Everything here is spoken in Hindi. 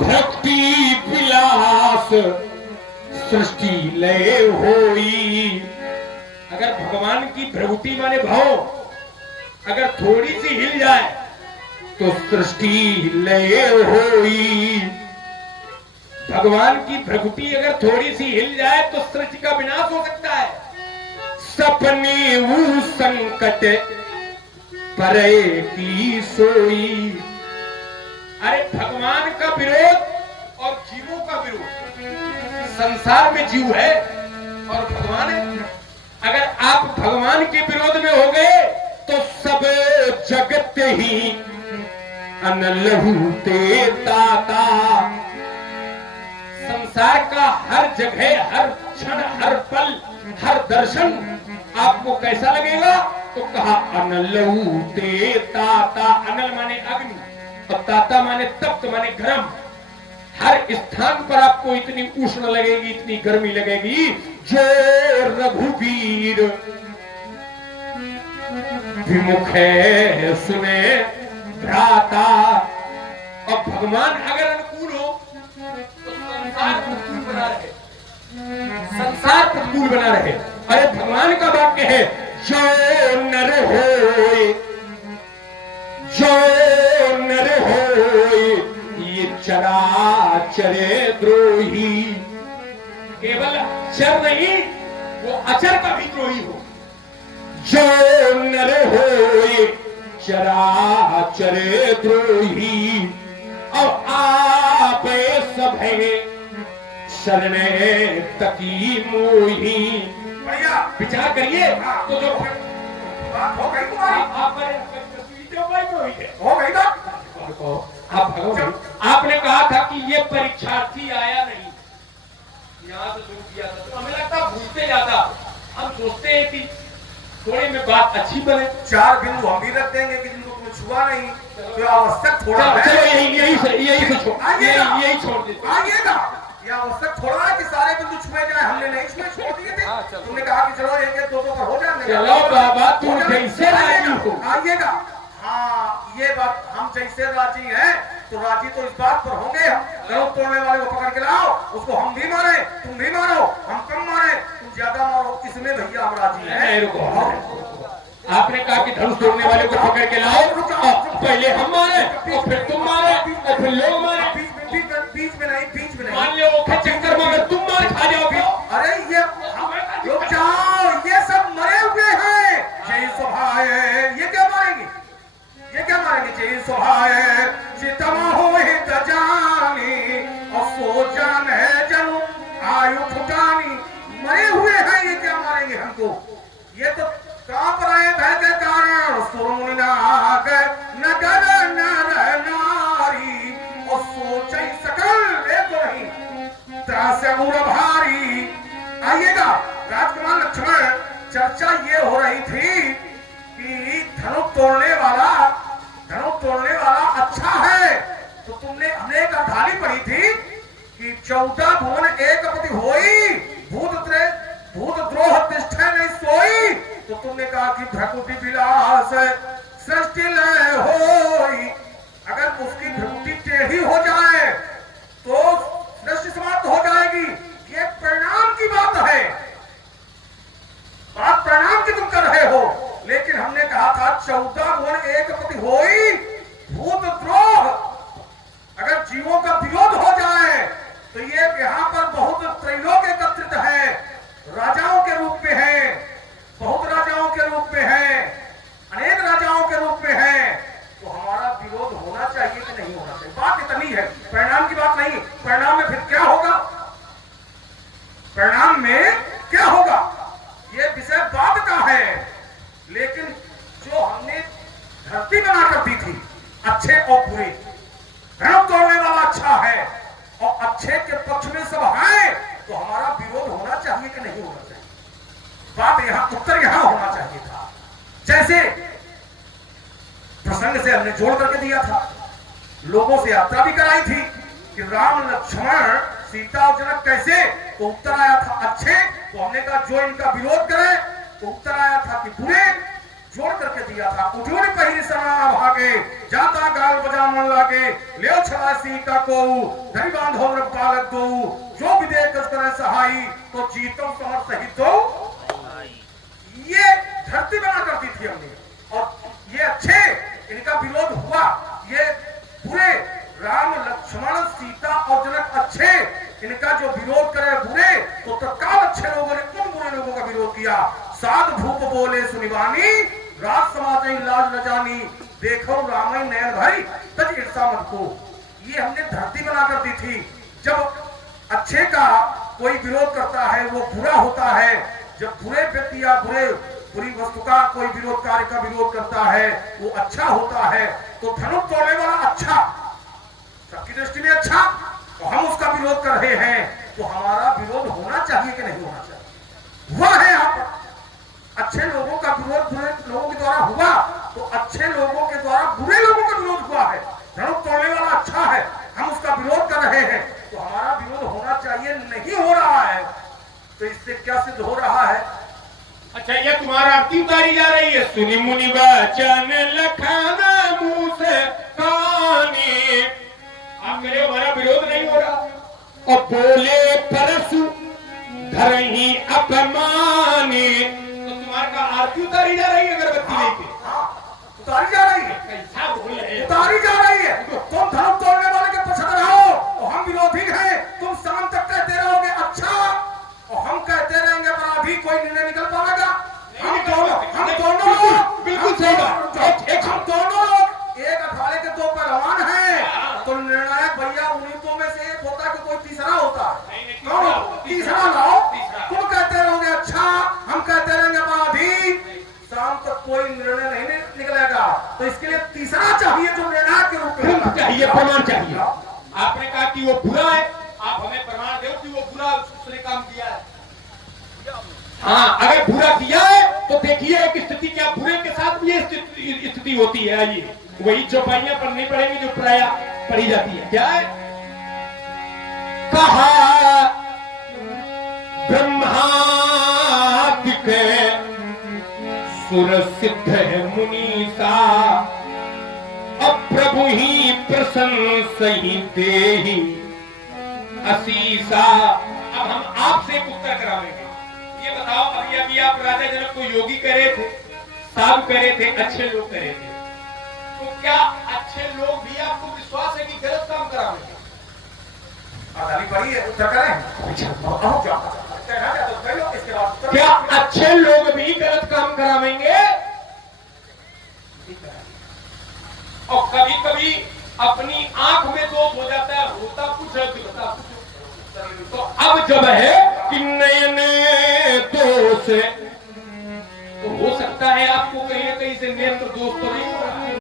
भक्ति विलास सृष्टि लय होई। अगर भगवान की प्रभुति माने भाव अगर थोड़ी सी हिल जाए तो सृष्टि लय होई। भगवान की प्रभुति अगर थोड़ी सी हिल जाए तो सृष्टि का विनाश हो सकता है। सपने वो संकट परे की सोई। अरे भगवान का विरोध और जीवों का विरोध, संसार में जीव है और भगवान है। अगर आप भगवान के विरोध में हो गए तो सब जगत ही अनलहू ते ताता। संसार का हर जगह, हर क्षण, हर पल, हर दर्शन आपको कैसा लगेगा? तो कहा अनलहू ते ताता। अनल माने अग्नि और ताता माने तप्त माने गर्म। हर स्थान पर आपको इतनी उष्ण लगेगी, इतनी गर्मी लगेगी। जो रघुवीर विमुख है सुने भ्राता। और भगवान अगर अनुकूल हो तो संसार प्रतिकूल बना रहे, संसार प्रतिकूल बना रहे। अरे भगवान का वाक्य है जो नर होए, जो नर होए ये चराचरे द्रोही। केवल अक्षर नहीं, वो अचर का भी द्रोही हो। जो नर होए चराचरे द्रोही और आप सब शरणे तकी मोही। भैया विचार करिए तो जो बात हो गई तुम्हारी, हो गई ना। आप भगवान, आपने कहा था कि ये परीक्षार्थी आया नहीं, यहाँ से शुरू किया था। तो हमें लगता भूलते ज्यादा, हम सोचते हैं कि थोड़ी में बात अच्छी बने। 4 बिंदु हम भी रख देंगे कि जिनको तुम छुआ नहीं तो आवश्यक थोड़ा है। चलो यही छोड़ दे। आइएगा, ये आवश्यक थोड़ा है कि सारे बिंदु छुए जाए। हमने नहीं छुए, छोड़ दिए थे। तुमने कहा कि चलो 1-1, 2-2 पर हो जाए। चलो बाबा तुम जैसे राजी हो। आइएगा। हाँ, ये बात हम जैसे राजी हैं तो राजी तो इस बात पर होंगे। हम गरुड़ तोड़ने वाले को पकड़ के लाओ, उसको हम भी मारे, तुम भी मारो, हम कम मारे, तुम ज्यादा मारो, इसमें भैया हम राजी हैं। आपने कहा कि धनुष तोड़ने वाले को पकड़ के लाओ, पहले हम मारे और फिर तुम मारे और फिर लोग मारे। बीच में नहीं। मान लो चक्कर में अगर तुम मार खा जाओगे। अरे ये रुक जाओ, ये सब मरे हुए हैं। जय सुभाए, ये क्या मारेंगे? जय सुभाए चितमा हो हित जानी और सो जान है जनु आयु फुटानी। मरे हुए हैं, ये क्या मारेंगे हमको? ये तो कहां पर आए भय के कारण सुरमुनि नाग नगर नर नारी और सोचे सकल एक नहीं त्रास गुण भारी। आइएगा राजकुमार लक्ष्मण, चर्चा ये हो रही थी कि धनुष तोड़ने वाला अच्छा है। तो तुमने हमने एक अर्धाली पढ़ी थी कि 14 भुवन एक पति होई, भूत द्रोह तिष्ठे नहीं सोई। तो तुमने कहा कि भ्रकुटी विलास सृष्टि लय होई। अगर उसकी भ्रकुटी टेढ़ी हो जाए तो सृष्टि समाप्त हो जाएगी। ये परिणाम की बात है, बात परिणाम की तुम कर रहे हो। लेकिन हमने कहा था 14 गुण एक पति होई, भूत द्रोह। अगर जीवों का विरोध हो जाए तो ये यहाँ पर बहुत त्रैलोक एकत्रित है, राजाओं के रूप में है, बहुत राजाओं के रूप में है, अनेक राजाओं के रूप में है। तो हमारा विरोध होना चाहिए कि नहीं होना चाहिए? बात इतनी है, परिणाम की बात नहीं। परिणाम में फिर क्या होगा? परिणाम में क्या होगा ये विषय बात का है। लेकिन जो हमने धरती बनाकर दी थी, अच्छे और बुरे, धर्म तोड़ने वाला अच्छा है और अच्छे के पक्ष में सब है, तो हमारा विरोध होना चाहिए कि नहीं होना चाहिए? बात यहां, उत्तर यहां होना चाहिए था। जैसे प्रसंग से हमने जोड़ करके दिया था, लोगों से यात्रा भी कराई थी कि राम लक्ष्मण सीता और जनक कैसे, तो उत्तर आया था अच्छे। तो हमने कहा जो इनका विरोध करे, तो उत्तर आया था कि बुरे। जोड़ करके दिया था। उठोरी पहिरी सना भागे, जाता गाल बजा मन लागे, ले छला सीता को, धरी बांधो रब बालक दो, जो विदेक करे सहाई, तो जीतो समर सहित दो। ये धरती बना करती थी हमने, और ये अच्छे इनका विरोध हुआ, ये बुरे राम लक्ष्मण सीता और जनक अच्छे, इनका जो विरोध करे बुरे, तो तत्काल अच्छे लोगों ने उन बुरे लोगों का विरोध किया। साध भूप बोले सुनिबानी, राज समाज लाज न जानी, देखो रामई नयन भरी तज ईर्षा मत को। ये हमने धरती बना कर दी थी। जब अच्छे का कोई विरोध करता है वो बुरा होता है, जब बुरे व्यक्ति या बुरी वस्तु का कोई विरोध कार्य का विरोध करता है वो अच्छा होता है। तो धनुष तोड़ने वाला अच्छा, सबकी दृष्टि में अच्छा, तो हम उसका विरोध कर रहे हैं, तो हमारा विरोध होना चाहिए कि नहीं होना चाहिए? हुआ है यहाँ पर अच्छे लोगों का विरोध बुरे लोगों के द्वारा हुआ, तो अच्छे लोगों के द्वारा बुरे लोगों का विरोध हुआ है। धनुष तोड़ने वाला अच्छा है, हम उसका विरोध कर रहे हैं, तो हमारा विरोध होना चाहिए, नहीं हो रहा है। तो इससे क्या सिद्ध हो रहा है? अच्छा, ये तुम्हारा आरती उतारी जा रही है। सुनी मुनि वचन लखाना मुंह से कानी, आप कह रहे हो हमारा विरोध नहीं हो रहा, और बोले परसु धरही अपमानी, तो तुम्हारा आरती उतारी जा रही है अगरबत्ती लेके। उतारी जा रही है, कैसा बोल रहे हैं? उतारी जा रही है। तुम धर्म तोड़ने वाले के पछड़ रहो, और हम विरोधी हैं। तुम शाम तक कहते रहोगे अच्छा, और हम कहते रहेंगे पर अभी कोई निर्णय निकल पाएगा? हम दोनों लोग बिल्कुल सही बात। हम दोनों लोग एक अखाड़े के दो पहलवान हैं, तो निर्णायक भैया उन्हीं में से एक होता है कि कोई तीसरा होता है। कौन? तीसरा लाओ। तुम कहते रहोगे अच्छा, हम कहते रहेंगे पर अभी शाम तक कोई निर्णय नहीं निकलेगा, तो इसके लिए तीसरा चाहिए जो निर्णायक के रूप में चाहिए, प्रमाण चाहिए। आपने कहा कि वो बुरा है, आप हमें प्रमाण दो कि वो बुरा उसने काम किया है। हाँ, अगर बुरा किया है तो देखिए एक स्थिति क्या बुरे के साथ भी स्थिति होती है। आइए वही चौपाइयां पढ़नी पड़ेंगी जो प्राय पढ़ी जाती है। क्या है? कहा ब्रह्मादिक सुर सिद्ध मुनीसा, अब प्रभु ही प्रशंसा ही देहि असीसा। अब हम आपसे एक उत्तर करावेंगे। ये बताओ, अभी अभी आप राजा जनक को योगी कह रहे थे, साधु कह रहे थे, अच्छे लोग कह रहे थे, तो क्या अच्छे लोग भी आपको विश्वास है कि गलत काम करावेंगे? पढ़ी है, उत्तर करें। क्या अच्छे लोग भी गलत काम करावेंगे? और कभी कभी अपनी आंख में दोष हो जाता है, होता कुछ है दिखता कुछ। तो अब जब है कि नए नए दोष, तो हो सकता है आपको कहीं ना कहीं से नेत्र दोष तो नहीं हो रहा।